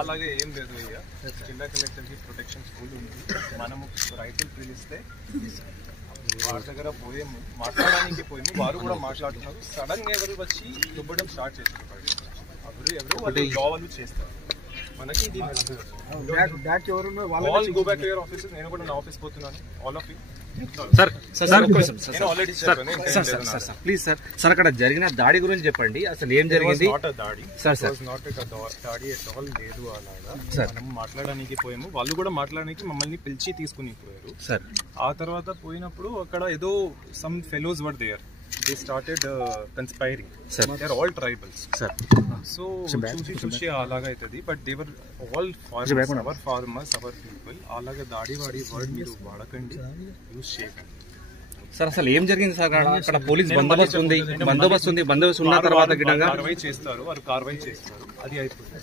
అలాగే ఏం లేదు అయ్యా, జిల్లా కలెక్టర్ కి ప్రొటెక్షన్ స్కూల్ ఉంది, మనము రైతులు పిలిస్తే వారి దగ్గర పోయేము, మాట్లాడడానికి పోయేము, వారు కూడా మాట్లాడుతున్నారు. సడన్ గా ఎవరు వచ్చి దుబ్బడం స్టార్ట్ చేస్తున్నారు, ఎవరు వాళ్ళు జాబ్ చేస్తారు. మనకి ఇది go back to your office. నేను కూడా నా ఆఫీస్ పోతున్నాను. All of you please sir అక్కడ జరిగిన దాడి గురించి చెప్పండి, అసలు ఏం జరిగింది? దాడి లేదు అలాగా. మనం మాట్లాడడానికి పోయాము, వాళ్ళు కూడా మాట్లాడడానికి మమ్మల్ని పిలిచి తీసుకుని పోయారు సార్. ఆ తర్వాత పోయినప్పుడు అక్కడ ఏదో some fellows were there, they started conspiring. Sir, they are all tribals. Sir, so చూసి అలాగా అవుతుంది. But they were all farmers, our farmers, our people. అలాగా దాడి వాడి వర్డ్ మీరు వాడకండి, యూజ్ చేయకండి. సార్ అసలు ఏం జరిగింది సార్? అక్కడ పోలీస్ బందోబస్తు ఉంది, బందోబస్తు ఉన్న తర్వాత కార్వాయి చేస్తారు, వారు కార్వాయి చేస్తారు, అది అయిపోతుంది.